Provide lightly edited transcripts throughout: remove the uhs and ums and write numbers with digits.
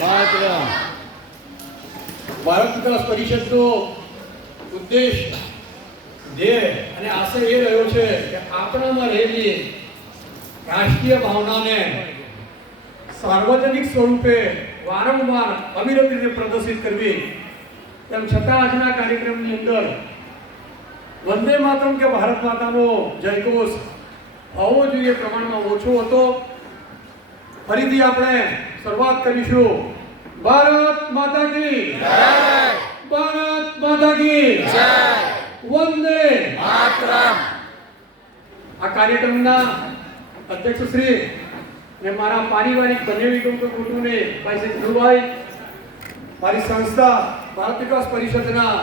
માતરમ. ભારત વિકાસ પરિષદનો ઉદ્દેશ, ધ્યેય અને આશય એ રહ્યો છે કે આપણામાં રહેલી રાષ્ટ્રીય ભાવનાને સાર્વજનિક સ્વરૂપે વારંવાર અવિરત રીતે પ્રદર્શિત કરવી. તેમ છતાં આજના કાર્યક્રમની અંદર વંદે માતરમ કે ભારત માતાનો જયઘોષ હોવો જોઈએ પ્રમાણમાં ઓછો હતો. ફરીથી આપણે શરૂઆત કરીશું. ભારત માતા કી જય, ભારત માતા કી જય, વંદે માતરમ. આ કાર્યક્રમના અધ્યક્ષ શ્રી ને મારા પારિવારિક બંને કુટુંબને ભાઈ શ્રી ધ્રુવભાઈ, મારી સંસ્થા ભારત વિકાસ પરિષદના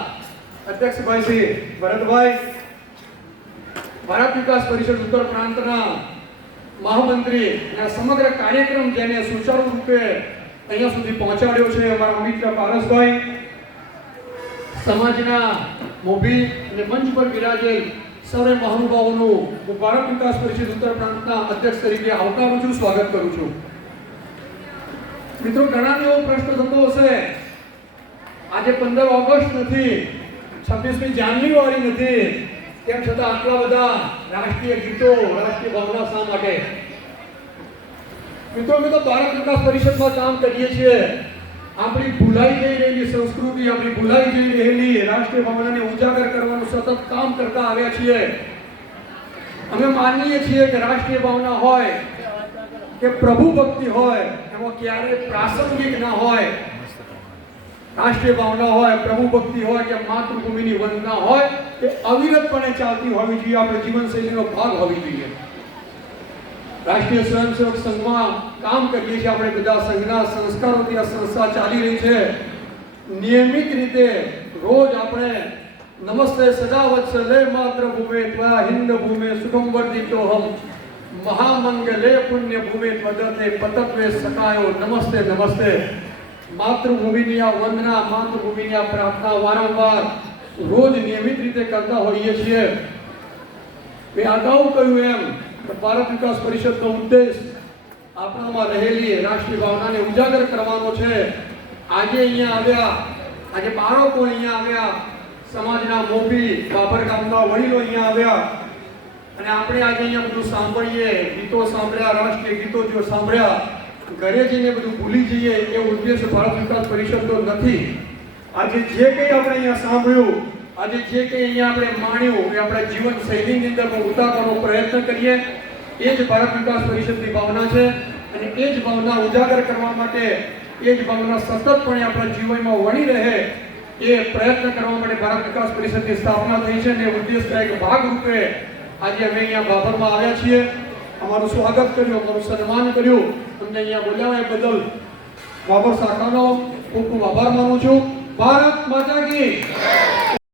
અધ્યક્ષ ભાઈ શ્રી ભરતભાઈ, ભારત વિકાસ પરિષદ ઉત્તર પ્રાંતના મહામંત્રી અને સમગ્ર કાર્યક્રમ જેને સુચારુ રૂપે અહીંયા સુધી પહોંચાડ્યો છે અમારા મિત્ર પારસભાઈ, સમાજના મોભી અને મંચ પર બિરાજેલ સૌને મહાનુભાવોનું હું ભારત વિકાસ પરિષદ ઉત્તર પ્રાંતના અધ્યક્ષ તરીકે આવકારું છું, સ્વાગત કરું છું. મિત્રો, ઘણાને એવો પ્રશ્ન થતો હશે, આજે 15 ઓગસ્ટ નથી, 26મી જાન્યુઆરી નથી, તેમ છતાં આટલા બધા રાષ્ટ્રીય ગીતો, રાષ્ટ્રીય ભાવના શા માટે? મિત્રો, અમે તો ભારત વિકાસ પરિષદમાં કામ કરીએ છીએ. આપણી ભૂલાઈ જઈ રહેલી સંસ્કૃતિ, આપણી ભૂલાઈ જઈ રહેલી રાષ્ટ્રીય ભાવનાને ઉજાગર કરવાનું સતત કામ કરતા આવ્યા છીએ. અમે માનીએ છીએ કે રાષ્ટ્રીય ભાવના હોય કે પ્રભુ ભક્તિ હોય, એમાં ક્યારેય પ્રાસંગિક ના હોય. રાષ્ટ્રીય ભાવના હોય, પ્રભુ ભક્તિ હોય કે માતૃભૂમિની વંદના હોય, તે અવિરતપણે ચાલતી હોવી જોઈએ, આપણે જીવનશૈલીનો ભાગ હોવી જોઈએ. રાષ્ટ્રીય સ્વયંસેવક સંઘમાં કામ કરીએ છીએ આપણે બધા. સંઘના સંસ્કારોથી આ સંસ્થા ચાલી રહી છે. નિયમિત રીતે રોજ આપણે નમસ્તે સદા વત્સલે માતૃભૂમે ત્વા હિન્દ ભૂમે સુખમ વર્ધિતોહમ મહામંગલે પુણ્ય ભૂમે ત્વદતે પતત્વે સકાયો નમસ્તે નમસ્તે. માતૃભૂમિની આ વંદના, માતૃભૂમિની આ પ્રાર્થના વારંવાર રોજ નિયમિત રીતે કરતા હોઈએ છીએ. મેં અગાઉ કહ્યું એમ ભારત વિકાસ પરિષદનો ઉદ્દેશ આપણામાં રહેલી રાષ્ટ્રીય ભાવનાને ઉજાગર કરવાનો છે. આજે અહીંયા આવ્યા, આજે બાળકો અહીંયા આવ્યા, સમાજના મોભી બાબર ગામના વડીલો અહીંયા આવ્યા અને આપણે આજે અહીંયા બધું સાંભળીએ, ગીતો સાંભળ્યા, રાષ્ટ્રીય ગીતો જો સાંભળ્યા, ઘરે જઈને બધું ભૂલી જઈએ એ ઉદ્દેશ ભારત વિકાસ પરિષદનો નથી. આજે જે કંઈ આપણે અહીંયા સાંભળ્યું, આજે જે કંઈ અહીંયા આપણે માણ્યું, એ આપણા જીવન શૈલીની અંદર ઉતારવાનો પ્રયત્ન કરીએ. એ જ ભારત વિકાસ પરિષદની ભાવના છે અને એ જ ભાવના ઉજાગર કરવા માટે, એ જ ભાવના સતતપણે આપણા જીવનમાં વળી રહે એ પ્રયત્ન કરવા માટે ભારત વિકાસ પરિષદની સ્થાપના થઈ છે. અને ઉદ્દેશના એક ભાગ રૂપે આજે અમે અહીંયા બાબરમાં આવ્યા છીએ. અમારું સ્વાગત કર્યું, અમારું સન્માન કર્યું, અમને અહીંયા બોલાવ્યા એ બદલ બાબર શાખાનો ખૂબ ખૂબ આભાર માનું છું. ભારત માતા કી